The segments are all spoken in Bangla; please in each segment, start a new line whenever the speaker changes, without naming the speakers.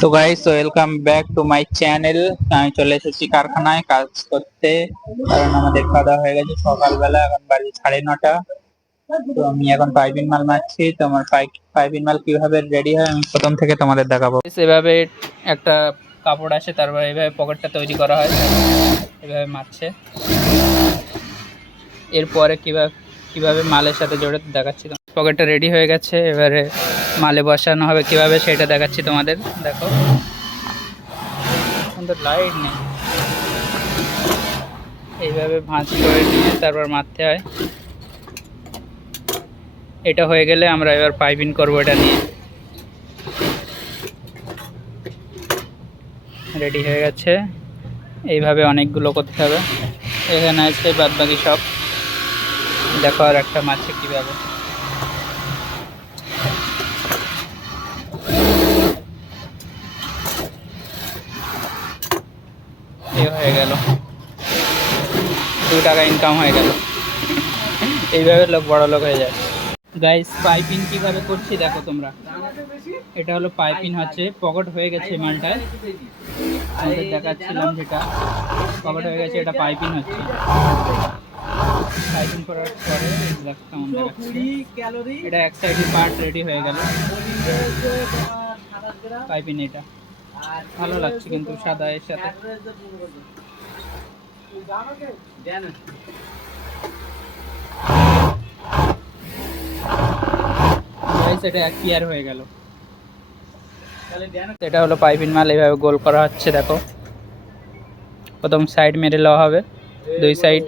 তো guys welcome back to my channel আমি চলে এসেছি কারখানায় কাজ করতে, কারণ আমাদের খাওয়া হয়ে গেছে সকালবেলা, এখন বাজে সাড়ে নটা। তো আমি এখন পাইপিং মাল মারছি। তোমার পাইপিং মাল কীভাবে রেডি হয় আমি প্রথম থেকে তোমাদের দেখাবো। এভাবে একটা কাপড় আসে, তারপর এভাবে পকেটটা তৈরি করা হয়। এভাবে মারছে। এরপরে কীভাবে কীভাবে মালের সাথে জোড়ে দেখাচ্ছি পকেটটা রেডি হয়ে গেছে, এবারে মালে বসানো হবে কীভাবে সেটা দেখাচ্ছি তোমাদের। দেখো। লাইট নেই। এইভাবে ভাঁজ করে নিয়ে তারপর মারতে হয়। এটা হয়ে গেলে আমরা এবার পাইপিং করব এটা নিয়ে। রেডি হয়ে গেছে। এইভাবে অনেকগুলো করতে হবে। এখানে আছে বাদবাকি সব। দেখো আর একটা মাছে কীভাবে। এ হয়ে গেল। দু টাকা ইনকাম হয়ে গেল। এইভাবে লোক বড় লোক হয়ে যায়। গাইস পাইপিং কীভাবে করছি দেখো তোমরা। এটা হলো পাইপিং হচ্ছে পকেট হয়ে গেছে মালটায়। আমাদের দেখাচ্ছিলাম যেটা। পকেট হয়ে গেছে, এটা পাইপিং হচ্ছে। পাইপিং করার পরে কেমন দেখাচ্ছে। এটা এক সাইডে পার্ট রেডি হয়ে গেল। পাইপিং এটা। ভালো লাগছে কিন্তু সাদা এর সাথে। এটা হয়ে গেল। এটা হলো পাইপিং মাল, এইভাবে গোল করা হচ্ছে, দেখো। প্রথম সাইড মেরে লওয়া হবে, দুই সাইড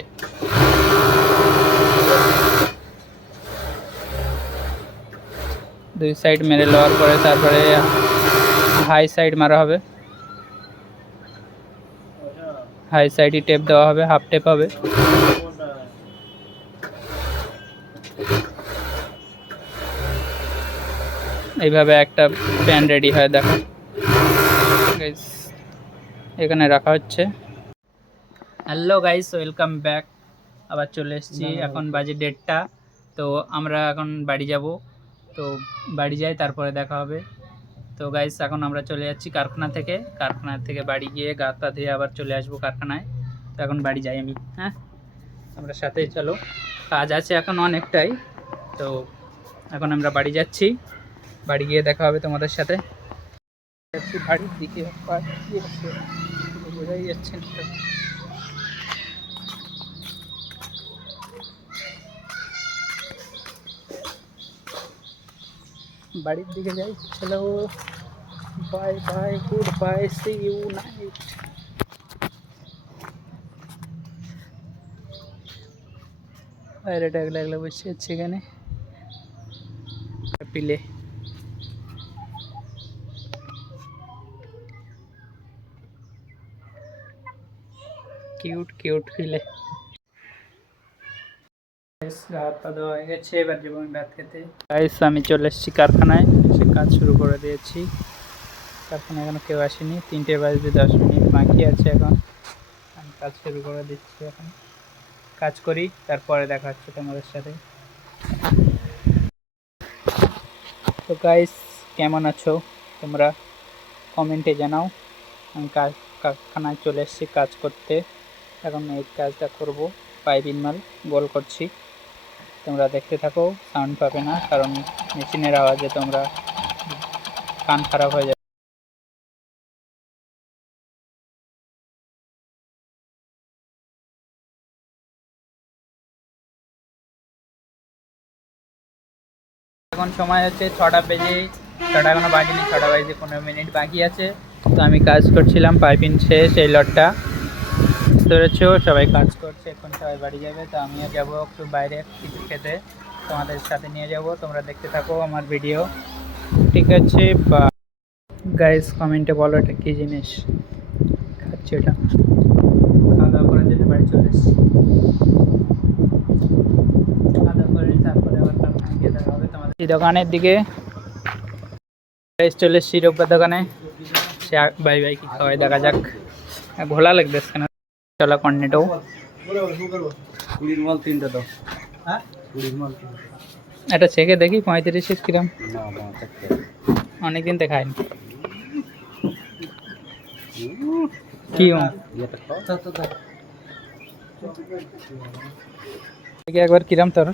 দুই সাইড মেরে লওয়ার পরে তারপরে হাই সাইড মারা হবে। হাই সাইডই টেপ দেওয়া হবে হাফ টেপ হবে। এইভাবে একটা প্যান রেডি হয় দেখো। এখানে রাখা হচ্ছে। হ্যালো গাইস ওয়েলকাম ব্যাক আবার চলে এসেছি এখন বাজে দেড়টা। তো আমরা এখন বাড়ি যাব। তো বাড়ি যাই তারপরে দেখা হবে। তো গাইস এখন আমরা চলে যাচ্ছি কারখানা থেকে। কারখানা থেকে বাড়ি গিয়ে গা তা ধুয়ে আবার চলে আসব কারখানায়। তো এখন বাড়ি যাই আমি হ্যাঁ? আমরা সাথে চলো। কাজ আছে এখন অনেকটাই। তো এখন আমরা বাড়ি যাচ্ছি। বাড়ি গিয়ে দেখা হবে তোমাদের সাথে। বাড়ির দিকে। বোঝাই যাচ্ছে বাড়ির দিকে যাই চলো bye bye goodbye see you night বাইরে ডাকলে একলা বসে আছে এখানে পিলে কিউট কিউট হাত পা এবার আমি খেতে গাইস আমি চলে এসেছি কারখানায় সে কাজ শুরু করে দিয়েছি। কারখানা এখনও কেউ আসেনি, তিনটে বাজতে দশ মিনিট বাকি আছে এখন। আমি কাজ শুরু করে দিচ্ছি এখন। কাজ করি, তারপরে দেখা হচ্ছে তোমাদের সাথে। তো গাইস কেমন আছো? তোমরা কমেন্টে জানাও। আমি কাজ, কারখানায় চলে এসেছি কাজ করতে। এখন এই কাজটা করব পাইপিং মাল গোল করছি। তোমরা দেখতে থাকো সাউন্ড পাবে না, কারণ মেশিনের আওয়াজে তোমরা কান খারাপ হয়ে যাবে। এখন সময় হচ্ছে ছটা বেজে, ছটা এখনও বাজিনি, ছটা বাজে পনেরো মিনিট বাকি আছে। তো আমি কাজ করছিলাম, পাইপিং শেষ, এই লটটা। পেরেছ সবাই কাজ করছে এখন সবাই বাড়ি যাবে। তো আমিও যাব একটু বাইরে কিছু খেতে। তোমাদের সাথে নিয়ে যাব তোমরা দেখতে থাকো আমার ভিডিও ঠিক আছে বা গাইস কমেন্টে বলো এটা কী জিনিস? খাচ্ছি ওটা। খাওয়া দাওয়া করার জন্য বাড়ি চলে খাওয়া দাওয়া করে তারপরে আবার তোমাদের দোকানের দিকে। Guys, চলে এসেছি রোববার দোকানে। সে বাই বাই কি খাওয়াই দেখা যাক। ঘোলা লাগবে চলা কর্নেটো
কুড়ির তিনটা দাও।
হ্যাঁ? এটা চেখে দেখি পঁয়ত্রিশ কিরাম।
না না চারটে
অনেকদিন তো খাইনি কি একবার কিরাম তোর।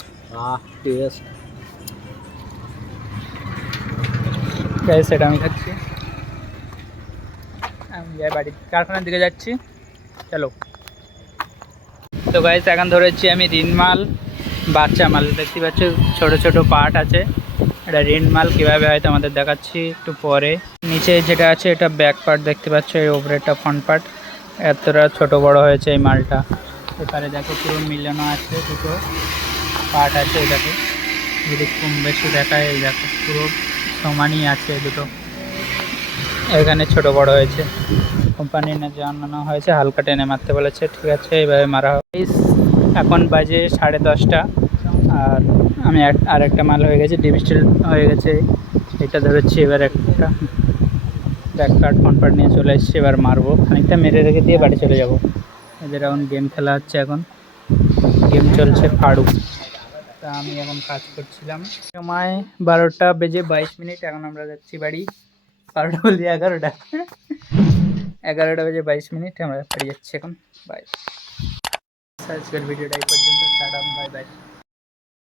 সেটা আমি খাচ্ছি। আমি যাই বাড়ি কারখানার দিকে যাচ্ছি। চলো। তো গাইস এখন ধরেছি আমি রিন মাল বাচ্চা মাল। দেখতে পাচ্ছ, ছোট ছোট পার্ট আছে। এটা রিন মাল কীভাবে হয় তোমাদের দেখাচ্ছি একটু পরে। নিচে যেটা আছে, এটা ব্যাক পার্ট দেখতে পাচ্ছ, এই ওপরেরটা ফ্রন্ট পার্ট এতটা ছোট বড় হয়েছে এই মালটা। এবারে দেখো, পুরো মিলানো আছে দুটো। পার্ট আছে দেখো যদি কম বেশি দেখায়, এই দেখো, পুরো সমানই আছে দুটো। এখানে ছোট বড় হয়েছে। কোম্পানি না জানানো হয়েছে, হালকা টেনে মারতে বলেছে, ঠিক আছে, এইভাবে মারা হবে। এখন বাজে সাড়ে দশটা, আর আমি আর একটা মাল হয়ে গেছে ডিভিস্টিল হয়ে গেছে। এটা ধরেছি এবার একটা ব্যাক পার্ট ফ্রন্ট পার্ট নিয়ে চলে এসেছি, এবার মারবো। খানিকটা মেরে রেখে দিয়ে বাড়ি চলে যাব। এদের এখন গেম খেলা হচ্ছে এখন। গেম চলছে ফাড়ু। তা আমি এখন কাজ করছিলাম। সময় বারোটা বেজে বাইশ মিনিট, এখন আমরা যাচ্ছি বাড়ি। বারোটা বলছি এগারোটা। এগারোটা বাজে বাইশ মিনিট, আমরা বাড়ি যাচ্ছি এখন। বাই আজকের ভিডিওটা এই পর্যন্ত। Bye bye